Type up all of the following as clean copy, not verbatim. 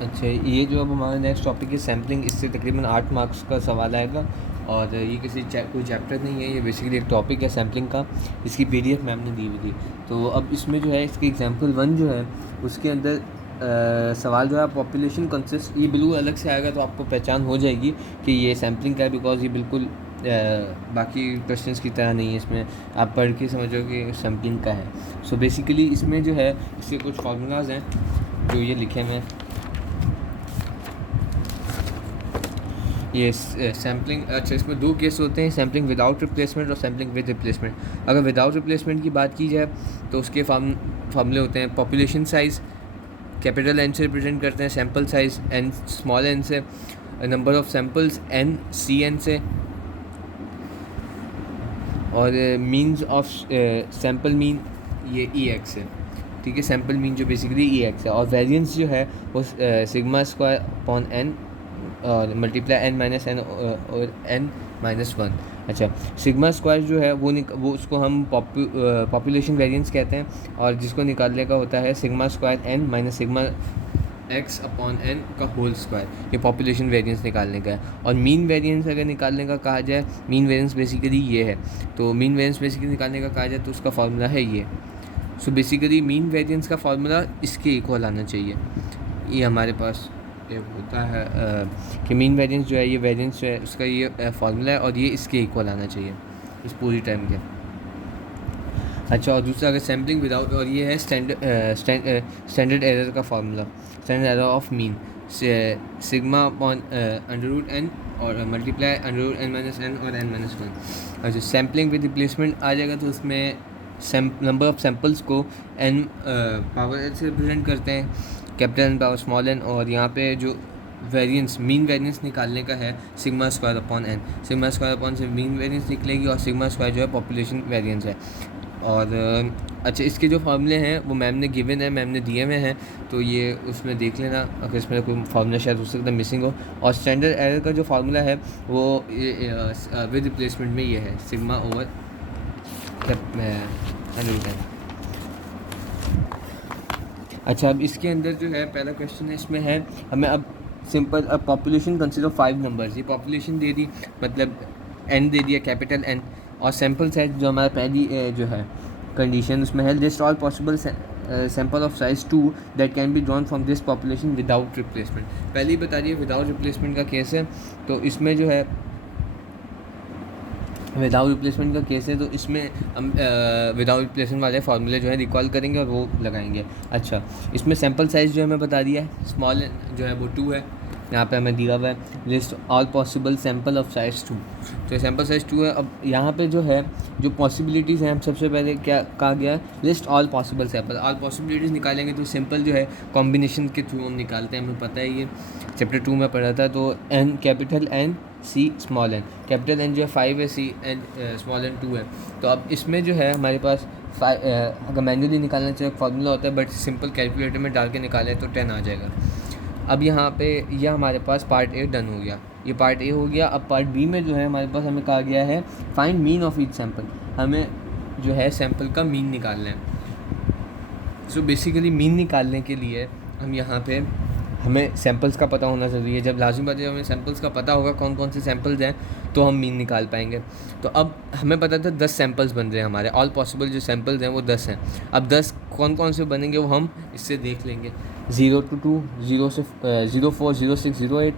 अच्छा, ये जो अब हमारा नेक्स्ट टॉपिक है सैम्पलिंग, इससे तकरीबन 8 मार्क्स का सवाल आएगा और ये किसी कोई चैप्टर नहीं है, ये बेसिकली एक टॉपिक है सैम्पलिंग का। इसकी पीडीएफ मैम ने दी हुई थी। तो अब इसमें जो है इसकी एग्जांपल 1 जो है उसके अंदर सवाल जो है पॉपुलेशन कंसिस्ट, ये ब्लू अलग से आएगा तो आपको पहचान हो जाएगी कि ये सैम्पलिंग का है, बिकॉज ये बिल्कुल बाकी क्वेश्चंस की तरह नहीं है। इसमें आप पढ़ के समझो कि सैम्पलिंग का है। सो बेसिकली इसमें जो है इसके कुछ फार्मूलाज हैं जो ये लिखे हुए हैं। ये सैम्पलिंग, अच्छा इसमें 2 केस होते हैं, सैम्पलिंग विदाउट रिप्लेसमेंट और सैम्पलिंग विद रिप्लेसमेंट। अगर विदाउट रिप्लेसमेंट की बात की जाए तो उसके फार्मूले होते हैं पॉपुलेशन साइज़ कैपिटल एन से रिप्रेजेंट करते हैं, sample size N small N से, number of samples N C N से, और मीन्स ऑफ सैम्पल मीन ये ई एक्स है। ठीक है, सैम्पल मीन जो बेसिकली ई एक्स है, और वेरिएंस जो है वो सिग्मा स्क्वायर अपॉन एन और मल्टीप्लाई एन माइनस एन और एन माइनस 1। अच्छा, सिग्मा स्क्वायर जो है वो उसको हम पॉपुलेशन वेरिएंस कहते हैं, और जिसको निकालने का होता है sigma square N minus sigma X upon N का होल स्क्वायर। ये पॉपुलेशन वेरिएंस निकालने का है। और मीन वेरिएंस अगर निकालने का कहा जाए, मीन वेरिएंस बेसिकली ये है, तो मीन वेरिएंस बेसिकली निकालने का कहा जाए तो उसका फार्मूला है ये। सो बेसिकली मीन वेरिएंस का फार्मूला इसके इक्वल आना चाहिए। ये हमारे पास ये होता है कि मीन वेरिएंस जो है, ये वेरिएंस जो है उसका ये फार्मूला है और ये इसके इक्वल आना चाहिए इस पूरी टाइम के। अच्छा, और दूसरा अगर सैम्पलिंग विदाउट, और ये है स्टैंडर्ड एरर का formula, standard error of mean sigma upon under root N और multiply under root N minus N और एन माइनस 1। अच्छा, सैम्पलिंग विद रिप्लेसमेंट आ जाएगा तो उसमें नंबर ऑफ सैम्पल्स को एन पावर एन से रिप्रेजेंट करते हैं, capital N power small N, और यहाँ पे जो वेरिएंस मीन वेरिएंस निकालने का है sigma square upon N. Sigma square upon से मीन वेरिएंस निकलेगी और सिग्मा स्क्वायर जो है पॉपुलेशन वेरिएंस है। और अच्छा, इसके जो फार्मूले हैं वो मैम ने गिवन है, मैम ने दिए हुए हैं, तो ये उसमें देख लेना अगर इसमें कोई फार्मूला शायद हो सकता है मिसिंग हो। और स्टैंडर्ड एरर का जो फार्मूला है वो विद रिप्लेसमेंट में ये है सिग्मा ओवर एन। अच्छा, अब इसके अंदर जो है पहला क्वेश्चन है, इसमें है हमें अब सिंपल, अब पॉपुलेशन कंसिस्ट ऑफ 5 नंबर्स, ये पॉपुलेशन दे दी, मतलब एन दे दिया कैपिटल एन, और सैम्पल साइज जो हमारा पहली जो है कंडीशन उसमें है list all possible sample of size 2 that can be drawn from this population without replacement. पहले ही बता दिए विदाउट रिप्लेसमेंट का केस है, तो इसमें जो है विदाउट रिप्लेसमेंट का केस है, तो इसमें हम विदाउट रिप्लेसमेंट वाले फार्मूले जो है रिकॉल करेंगे और वो लगाएंगे। अच्छा, इसमें सैम्पल साइज़ जो है मैं बता दिया है, स्मॉल जो है वो 2 है, यहाँ पे हमें दिया हुआ है list all possible sample of size 2, तो सैम्पल साइज़ 2 है। अब यहाँ पे जो है जो पॉसिबिलिटीज़ हैं, हम सबसे पहले क्या कहा गया है, list all possible sample, all possibilities निकालेंगे तो सिंपल जो है कॉम्बिनेशन के थ्रू हम निकालते हैं, हमें पता है ये चैप्टर 2 में पढ़ा था। तो N capital N C small N, capital N जो है 5 है, सी एन स्मॉल एन 2 है। तो अब इसमें जो है हमारे पास अगर मैन्युअली निकालना चाहिए फार्मूला होता है, बट सिंपल कैलकुलेटर में डाल के निकालें तो 10 आ जाएगा। अब यहाँ पे यह हमारे पास पार्ट ए डन हो गया, ये पार्ट ए हो गया। अब पार्ट बी में जो है हमारे पास हमें कहा गया है find mean of each sample, हमें जो है सैम्पल का मीन निकालना है। सो बेसिकली मीन निकालने के लिए हम यहाँ पे हमें सैम्पल्स का पता होना ज़रूरी है। जब लाजमी बात है, हमें सैम्पल्स का पता होगा कौन कौन से सैम्पल्स हैं तो हम मीन निकाल पाएंगे। तो अब हमें पता था 10 सैम्पल्स बन रहे हैं हमारे, ऑल पॉसिबल जो सैम्पल्स हैं वो 10 हैं। अब 10 कौन कौन से बनेंगे वो हम इससे देख लेंगे। 0 to 2, 0 से 0 4 0 6 0 8,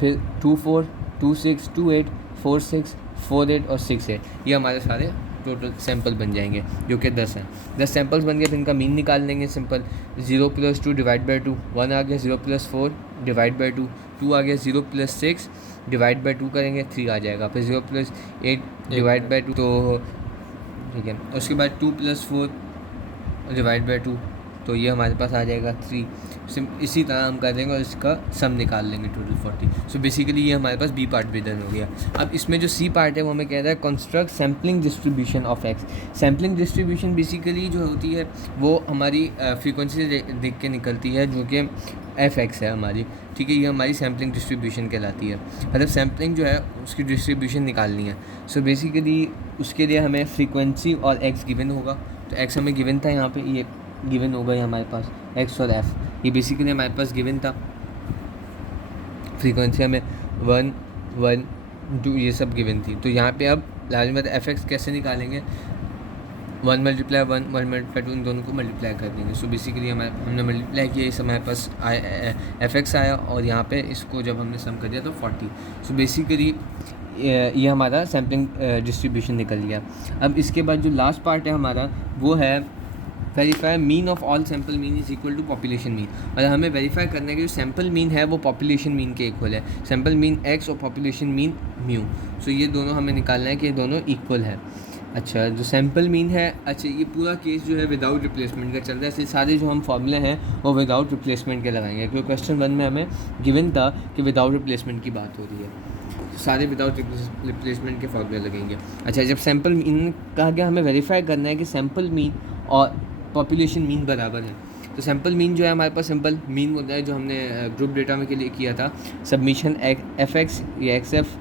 फिर 2 4 2 6 2 8 4 6 4 8 और 6 8, ये हमारे सारे टोटल सैम्पल बन जाएंगे जो कि 10 हैं। 10 सैम्पल्स बन गए, फिर इनका मीन निकाल लेंगे सिंपल। 0 + 2 डिवाइड बाई 2, 1 आ गया। 0 + 4 डिवाइड बाई 2, 2 आ गया। 0 + 6 डिवाइड बाई 2 करेंगे, 3 आ जाएगा। फिर 0 + 8 डिवाइड बाई 2, तो ठीक है। उसके बाद 2 + 4 डिवाइड बाई 2, तो ये हमारे पास आ जाएगा 3। इसी तरह हम कर देंगे और इसका सम निकाल लेंगे टोटल 40। सो बेसिकली ये हमारे पास बी पार्ट भी डन हो गया। अब इसमें जो सी पार्ट है वो हमें कह रहा है construct sampling distribution of x. Sampling distribution basically जो होती है वो हमारी फ्रीक्वेंसी देख के निकलती है, जो कि एफ एक्स है हमारी। ठीक है, ये हमारी सैम्पलिंग डिस्ट्रीब्यूशन कहलाती है। मतलब सैम्पलिंग जो है उसकी डिस्ट्रीब्यूशन निकालनी है। सो बेसिकली उसके लिए हमें फ्रीक्वेंसी और एक्स गिवन होगा, तो एक्स हमें गिवन था, यहाँ पे ये गिवन होगा ये हमारे पास एक्स और एफ़। ये बेसिकली हमारे पास गिवन था। फ्रीक्वेंसी हमें 1 1 2 ये सब गिवन थी। तो यहाँ पे अब लाजमी बात एफ एक्स कैसे निकालेंगे, 1 मल्टीप्लाई 1 1 मल्टीप्लाई 2 इन दोनों को मल्टीप्लाई कर देंगे। सो बेसिकली हमने मल्टीप्लाई किया, इस हमारे पास एफ एक्स आया और यहाँ पे इसको जब हमने सम कर दिया तो 40। सो बेसिकली ये हमारा सैम्पलिंग डिस्ट्रीब्यूशन निकल गया। अब इसके बाद जो लास्ट पार्ट है हमारा वो है verify mean of all sample mean is equal to population mean. और हमें वेरीफाई करना है कि जो सैम्पल मीन है वो पॉपुलेशन मीन के इक्वल है। सैम्पल मीन एक्स और पॉपुलेशन मीन म्यू। सो ये दोनों हमें निकालना है कि ये दोनों इक्वल है। अच्छा, जो सैम्पल मीन है, अच्छा ये पूरा केस जो है विदाउट रिप्लेसमेंट का चल रहा है, इसलिए सारे जो हम फॉर्मूले हैं वो विदाउट रिप्लेसमेंट के लगाएंगे, क्योंकि क्वेश्चन 1 में हमें गिवन था कि विदाउट रिप्लेसमेंट की बात हो रही है, तो सारे विदाउट रिप्लेसमेंट के फॉर्मूले लगेंगे। अच्छा, जब सैम्पल मीन कहा गया हमें वेरीफाई करना है कि सैम्पल मीन और पॉपुलेशन मीन बराबर है। तो सैम्पल मीन जो है हमारे पास सिंपल मीन होता है जो हमने ग्रुप डेटा में के लिए किया था, सबमिशन एफ एक्स या एक्स एफ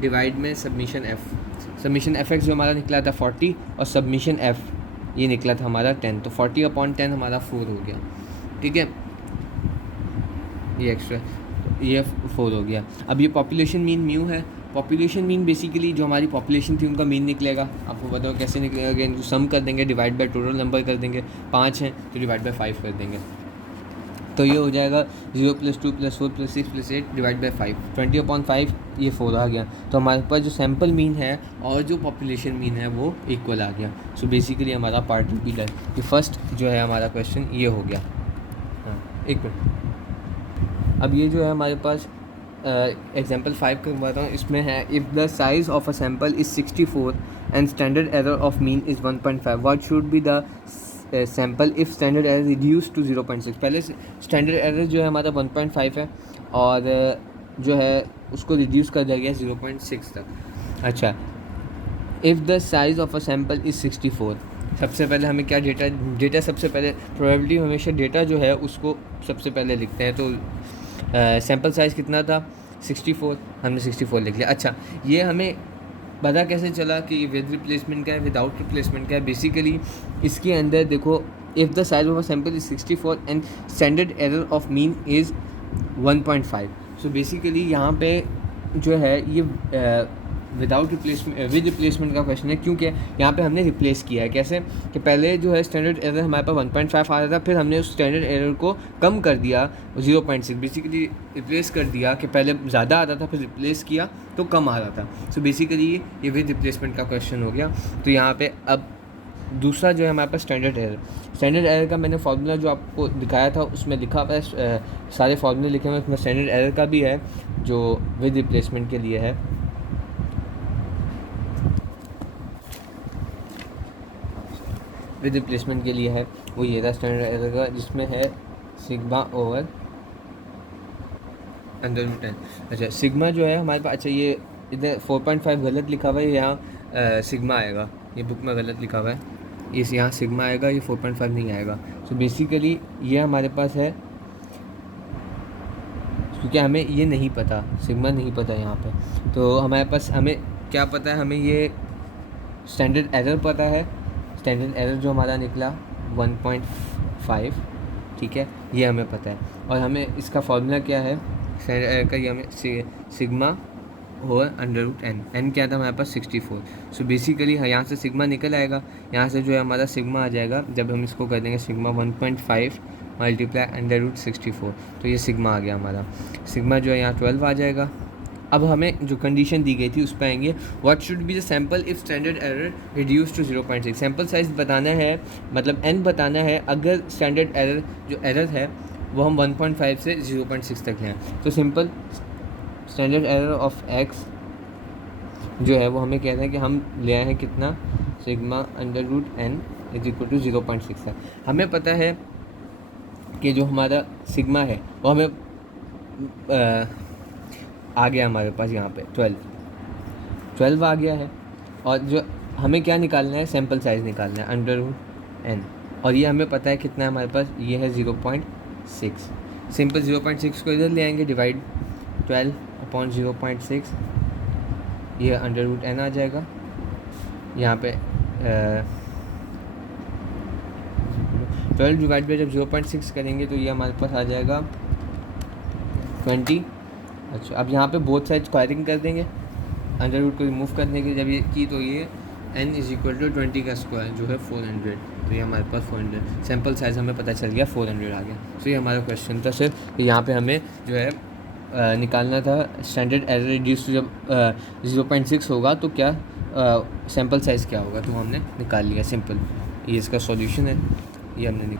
डिवाइड में submission F. Submission F x जो हमारा निकला था 40 और सबमिशन एफ ये निकला था हमारा 10। तो 40/10 हमारा 4 हो गया, ठीक है, ये एक्स्ट्रा ये 4 हो गया। अब ये पॉपुलेशन मीन म्यू है। पॉपुलेशन मीन बेसिकली जो हमारी पॉपुलेशन थी उनका मीन निकलेगा। आपको बताओ कैसे निकलेगा, इनको सम कर देंगे, डिवाइड बाय टोटल नंबर कर देंगे, 5 हैं तो डिवाइड बाय 5 कर देंगे, तो ये हो जाएगा 0 + 2 + 4 + 6 + 8 डिवाइड बाय 5, 20/5 ये 4 आ गया। तो हमारे पास जो सैम्पल मीन है और जो पॉपुलेशन मीन है वो इक्वल आ गया। सो बेसिकली हमारा पार्ट बी डन। ये फर्स्ट जो है हमारा क्वेश्चन ये हो गया। हाँ, एक मिनट, अब ये जो है हमारे पास एग्जाम्पल 5 करवाता हूँ। इसमें है if the size of a sample is 64 and standard error of mean is 1.5, what should be the sample if standard error reduce to 0.6। पहले स्टैंडर्ड एरर जो है हमारा 1.5 है और जो है उसको रिड्यूस कर दिया गया 0.6 तक। अच्छा, if the size of a sample is 64, सबसे पहले हमें क्या डेटा सबसे पहले प्रोबेबिलिटी हमेशा डेटा जो है उसको सबसे पहले लिखते हैं। तो सैम्पल साइज़ कितना था 64, हमने 64 लिख लिया। अच्छा, ये हमें पता कैसे चला कि विद रिप्लेसमेंट का है विदाउट रिप्लेसमेंट का है। बेसिकली इसके अंदर देखो, if the size of a sample is 64 and standard error of mean is 1.5। So basically यहाँ पे जो है ये विदाउट रिप्लेसमेंट विद रिप्लेसमेंट का क्वेश्चन है, क्योंकि यहाँ पे हमने रिप्लेस किया है। कैसे कि पहले जो है स्टैंडर्ड एरर हमारे पास 1.5 आ रहा था, फिर हमने उस स्टैंडर्ड एरर को कम कर दिया 0.6, बेसिकली रिप्लेस कर दिया कि पहले ज़्यादा आता था फिर रिप्लेस किया तो कम आ रहा था। सो बेसिकली ये विद रिप्लेसमेंट का क्वेश्चन हो गया। तो यहाँ पर अब दूसरा जो है हमारे पास स्टैंडर्ड एरर का मैंने फार्मूला जो आपको दिखाया था उसमें लिखा हुआ है, सारे फार्मूले लिखे हुए हैं, उसमें स्टैंडर्ड एरर का भी है जो विद रिप्लेसमेंट के लिए है। विद रिप्लेसमेंट के लिए है वो ये था स्टैंडर्ड एरर का, जिसमें है सिग्मा ओवर √10। अच्छा, सिग्मा जो है हमारे पास, अच्छा ये इधर 4.5 गलत लिखा हुआ है, यहाँ सिग्मा आएगा, ये बुक में गलत लिखा हुआ है, इस यहाँ सिग्मा आएगा, ये 4.5 नहीं आएगा। सो बेसिकली ये हमारे पास है, क्योंकि हमें ये नहीं पता, सिग्मा नहीं पता यहाँ पे, तो हमारे पास हमें क्या पता है, हमें ये स्टैंडर्ड एरर पता है। स्टैंडर्ड एरर जो हमारा निकला 1.5, ठीक है, ये हमें पता है। और हमें इसका फॉर्मूला क्या है स्टैंडर्ड एरर का, ये हमें सिग्मा ओवर √n, n क्या था हमारे पास 64। सो बेसिकली यहाँ से सिग्मा निकल आएगा, यहाँ से जो है हमारा सिग्मा आ जाएगा जब हम इसको कर देंगे सिग्मा 1.5 × √64, तो ये सिग्मा आ गया हमारा। सिग्मा जो है यहाँ 12 आ जाएगा। अब हमें जो कंडीशन दी गई थी उस पर आएंगे, what should be the sample if standard error reduce to 0.6। Sample size बताना है, मतलब n बताना है अगर स्टैंडर्ड एरर जो एरर है वो हम 1.5 से 0.6 तक लें। तो simple standard error of x जो है वो हमें कहते हैं कि हम ले आए हैं कितना, सिग्मा √n = 0.6 है। हमें पता है कि जो हमारा सिग्मा है वो हमें आ गया हमारे पास यहाँ पे 12 आ गया है, और जो हमें क्या निकालना है, सैम्पल साइज़ निकालना है √n, और ये हमें पता है कितना है हमारे पास, ये है 0.6। सिंपल 0.6 को इधर ले आएंगे, डिवाइड 12/0.6, ये √n आ जाएगा। यहाँ पे 12 डिवाइड बाई जब 0.6 करेंगे तो ये हमारे पास आ जाएगा 20। अच्छा, अब यहाँ पे बोथ साइड स्क्वायरिंग कर देंगे, अंडर रूट को रिमूव करने के जब ये की तो ये n इज इक्वल टू 20 का स्क्वायर जो है 400, तो ये हमारे पास 400 सैम्पल साइज़ हमें पता चल गया 400 आ गया। तो ये हमारा क्वेश्चन था सर। तो यहाँ पे हमें जो है निकालना था स्टैंडर्ड एरर रिड्यूस जब 0.6 होगा तो क्या सैम्पल साइज़ क्या होगा, तो हमने निकाल लिया सिंपल। ये इसका सॉल्यूशन है, ये हमने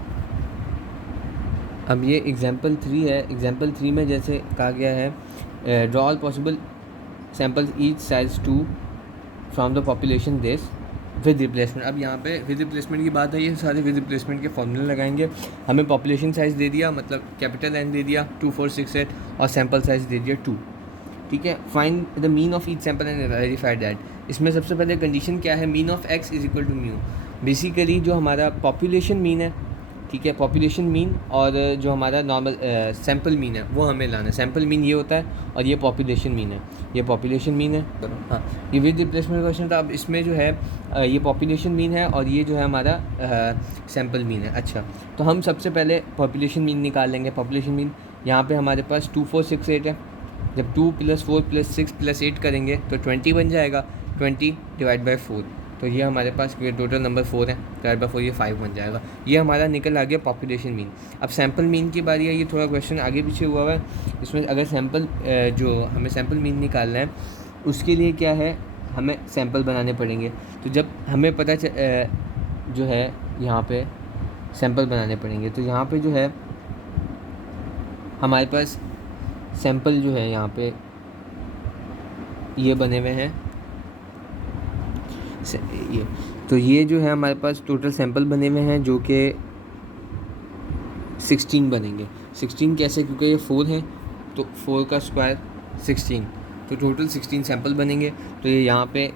अब ये एग्जाम्पल 3 है। एग्जाम्पल 3 में जैसे कहा गया है draw all possible samples each size 2 from the population this with replacement. अब यहाँ पे विद रिप्लेसमेंट की बात है, ये सारे विद रिप्लेसमेंट के फॉर्मूले लगाएंगे। हमें पॉपुलेशन साइज़ दे दिया, मतलब कैपिटल N दे दिया 2468 और सैम्पल साइज़ दे दिया 2। ठीक है, find the mean of each sample and verify that. इसमें सबसे पहले कंडीशन क्या है, mean of x is equal to mu. Basically जो हमारा पॉपुलेशन मीन है, ठीक है, पॉपुलेशन मीन और जो हमारा नॉर्मल सैम्पल मीन है वो हमें लाना है। सैम्पल मीन ये होता है और ये पॉपुलेशन मीन है, ये पॉपुलेशन मीन है। हाँ, ये विद रिप्लेसमेंट क्वेश्चन था। अब इसमें जो है ये पॉपुलेशन मीन है और ये जो है हमारा सैम्पल मीन है। अच्छा, तो हम सबसे पहले पॉपुलेशन मीन निकाल लेंगे। पॉपुलेशन मीन यहाँ पे हमारे पास 2468 है। जब 2 + 4 + 6 + 8 करेंगे तो 20 बन जाएगा। 20 डिवाइड बाई 4, तो ये हमारे पास टोटल नंबर 4 है, डिवाइड बाई 4 ये 5 बन जाएगा। ये हमारा निकल आ गया पॉपुलेशन मीन। अब सैम्पल मीन की बारी है। ये थोड़ा क्वेश्चन आगे पीछे हुआ है। इसमें अगर सैम्पल जो हमें सैम्पल मीन निकालना है उसके लिए क्या है, हमें सैम्पल बनाने पड़ेंगे। तो जब हमें पता जो है यहाँ पे सैम्पल बनाने पड़ेंगे, तो यहाँ पे जो है हमारे पास सैम्पल जो है यहाँ पे ये बने हुए हैं ये। तो ये जो है हमारे पास टोटल सैम्पल बने हुए हैं जो कि 16 बनेंगे। 16 कैसे, क्योंकि ये 4 है तो 4 का स्क्वायर 16, तो टोटल 16 सैम्पल बनेंगे। तो ये यहाँ पे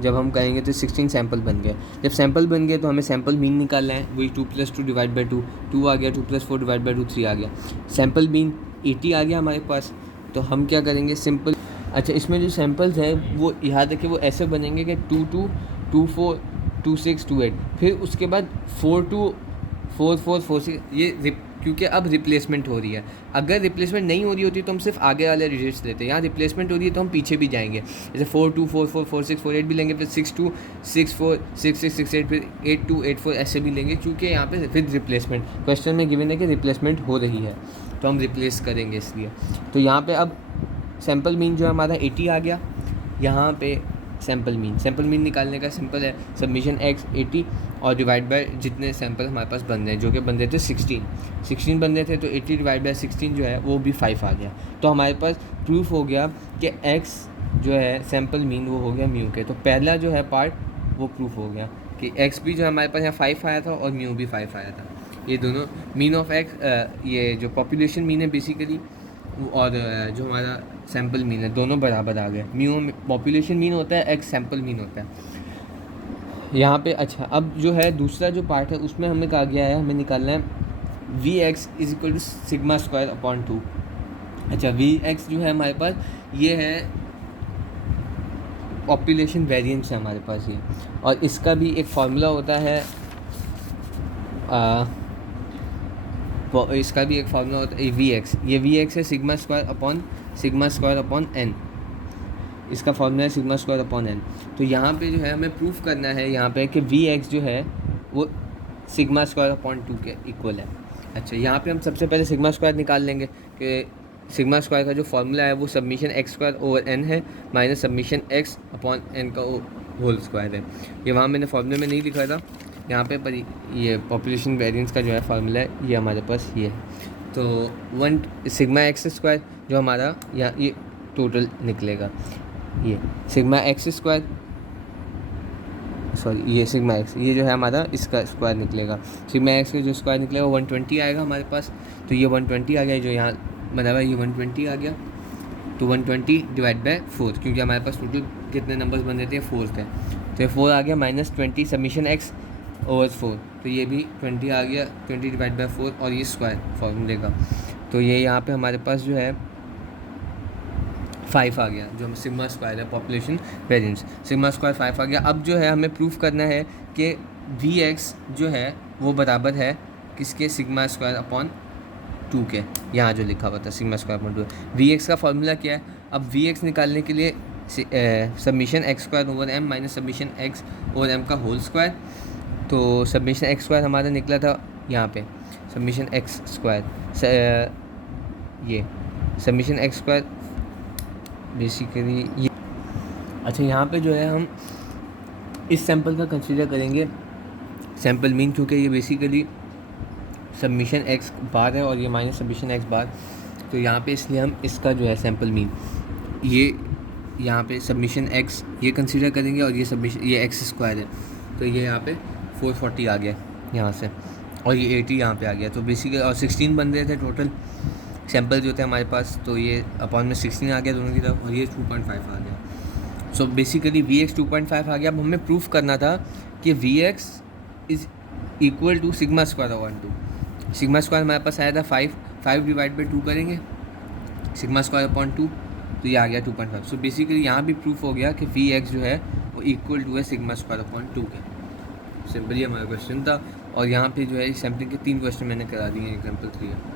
जब हम करेंगे तो 16 सैम्पल बन गए। जब सैम्पल बन गए तो हमें सैम्पल मीन निकालना है। वही 2 + 2 डिवाइड बाई 2, 2 आ गया। 2 + 4 डिवाइड बाई 2 3 आ गया। सैम्पल मीन 80 आ गया हमारे पास। तो हम क्या करेंगे, सिंपल। अच्छा, इसमें जो सैम्पल्स हैं वो याद रखिए वो ऐसे बनेंगे कि 2 2 2 4 2 6 2 8, फिर उसके बाद 4 2 4 4 4 6। ये क्योंकि अब रिप्लेसमेंट हो रही है। अगर रिप्लेसमेंट नहीं हो रही होती तो हम सिर्फ आगे वाले डिजिट्स लेते हैं। यहाँ रिप्लेसमेंट हो रही है तो हम पीछे भी जाएंगे। जैसे 4 2 4 4 4 6 4 8 भी लेंगे, फिर 6 2 6 4 6 6 6 8, फिर 8 2 8 4 ऐसे भी लेंगे, क्योंकि यहाँ पे फिर रिप्लेसमेंट क्वेश्चन में गिवन है कि रिप्लेसमेंट हो रही है तो हम रिप्लेस करेंगे इसलिए। तो यहाँ पे अब सैम्पल मीन जो है हमारा 80 आ गया। यहाँ पे सैम्पल मीन निकालने का सिंपल है, सबमिशन x 80 और डिवाइड बाय जितने सैम्पल हमारे पास बन रहे हैं, जो कि बन रहे थे 16 बन रहे थे, तो 80 डिवाइड बाय 16 जो है वो भी 5 आ गया। तो हमारे पास प्रूफ हो गया कि x जो है सैम्पल मीन वो हो गया म्यू के। तो पहला जो है पार्ट वो प्रूफ हो गया कि x भी जो है हमारे पास यहाँ 5 आया था और म्यू भी 5 आया था। ये दोनों मीन ऑफ x, ये जो पॉपुलेशन मीन है बेसिकली और जो हमारा सैम्पल मीन है, दोनों बराबर आ गए। म्यू पॉपुलेशन मीन होता है, एक्स सैम्पल मीन होता है यहाँ पे। अच्छा, अब जो है दूसरा जो पार्ट है उसमें हमें कहा गया है हमें निकालना है Vx is equal to sigma square upon 2। अच्छा, Vx जो है हमारे पास ये है पॉपुलेशन वेरिएंस है हमारे पास ये, और इसका भी एक फार्मूला होता है इसका भी एक फार्मूला होता है Vx। ये Vx है सिग्मा स्क्वायर अपॉन n, इसका फार्मूला है सिग्मा स्क्वायर अपॉन n। तो यहाँ पे जो है हमें प्रूफ करना है यहाँ पे कि Vx जो है वो सिग्मा स्क्वायर अपॉन 2 के इक्वल है। अच्छा, यहाँ पे हम सबसे पहले सिग्मा स्क्वायर निकाल लेंगे कि सिग्मा स्क्वायर का जो फार्मूला है वो सबमिशन x² n है minus submission x upon n का होल स्क्वायर है। ये वहाँ मैंने फार्मूले में नहीं लिखा था, यहाँ पे पर ये पॉपुलेशन वेरिएंस का जो है फार्मूला है ये हमारे पास ये है। तो 1 सिग्मा x² जो हमारा यहाँ ये टोटल निकलेगा, ये सिग्मा x², सॉरी ये सिग्मा x, ये जो है हमारा इसका स्क्वायर निकलेगा। सिग्मा x का जो स्क्वायर निकलेगा 120 आएगा हमारे पास। तो ये 120 आ गया, जो यहाँ बना हुआ है ये 120 आ गया। तो 120 डिवाइड बाय 4, क्योंकि हमारे पास टोटल कितने नंबर्स बन रहे थे, 4 थे, तो ये 4 आ गया माइनस 20 सबमिशन x ओवर 4, तो ये भी 20 आ गया। 20 डिवाइड बाय 4 और ये स्क्वायर फॉर्मूले का, तो ये यहाँ पे हमारे पास जो है 5 आ गया, जो सिग्मा स्क्वायर है पॉपुलेशन वेरिएंस। सिग्मा स्क्वायर 5 आ गया। अब जो है हमें प्रूफ करना है कि Vx जो है वो बराबर है किसके, सिग्मा स्क्वायर अपॉन 2 के, यहाँ जो लिखा हुआ था sigma square upon 2। V X का फॉर्मूला क्या है, अब वी एक्स निकालने के लिए submission X square over M minus submission X over M का होल स्क्वायर। तो सबमिशन एक्स स्क्वायर हमारा निकला था यहाँ पे, सबमिशन एक्स स्क्वायर, ये सबमिशन एक्स स्क्वायर बेसिकली ये। अच्छा, यहाँ पे जो है हम इस सैम्पल का कंसीडर करेंगे सैम्पल मीन, क्योंकि ये बेसिकली सबमिशन एक्स बार है और ये माइनस सबमिशन एक्स बार, तो यहाँ पे इसलिए हम इसका जो है सैम्पल मीन ये यहाँ पे सबमिशन एक्स ये कंसीडर करेंगे और ये सबमिशन ये एक्स स्क्वायर है, तो ये यहाँ पे 440 आ गया यहाँ से, और ये 80 यहाँ पे आ गया। तो बेसिकली और 16 बन रहे थे टोटल सैम्पल जो थे हमारे पास, तो ये अपॉन में 16 आ गया दोनों की तरफ, और ये 2.5 आ गया। सो बेसिकली वी एक्स 2.5 आ गया। अब हमें प्रूफ करना था कि V X is equal to sigma square upon 2। Sigma square हमारे पास आया था 5 डिवाइड बाई 2 करेंगे सिग्मा स्क्वायर अपॉन 2, तो ये आ गया 2.5। सो बेसिकली यहाँ भी प्रूफ हो गया कि वी एक्स जो है वो इक्वल टू है सिग्मा स्क्वायर अपॉन 2 के। सिंपली हमारा क्वेश्चन था, और यहाँ पे जो है सैम्पलिंग के 3 क्वेश्चन मैंने करा दिए, एग्जाम्पल 3 है।